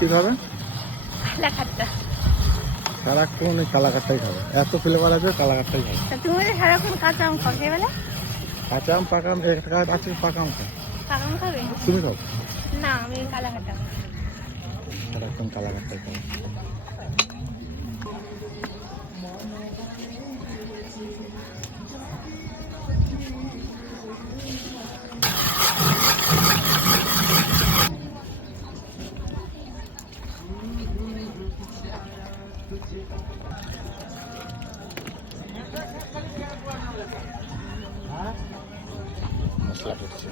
কি খাবে? কালাকাটটা। সারাক্ষণ ওই কালাকাটটাই খাবে, এত ফ্লেভার আছে কালাকাটটাই খাবে। তুমি সারাক্ষণ কাঁচা আম খাও, কে বলে? কাঁচা আম পাকা আম একটা কাজ আছে, পাকা আম খাও। পাকা আম খাবে? তুমি খাও। না, আমি কালাকাটটা খাই। সারাক্ষণ কালাকাটটাই খাবে। মশলা করছে।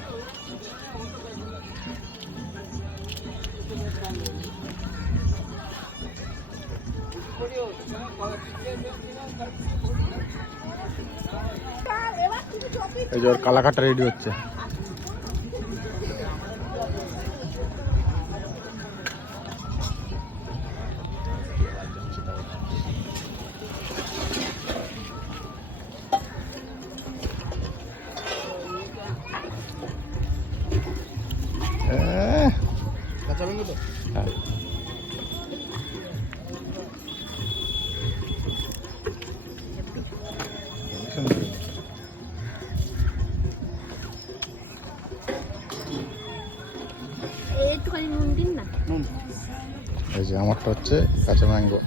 এই যে কালাকাটা রেডি হচ্ছে। কাঁচা ভেঙে তো? হ্যাঁ। একটুখানি নুন দিন না। এই যে আমারটা হচ্ছে কাঁচা ম্যাঙ্গো।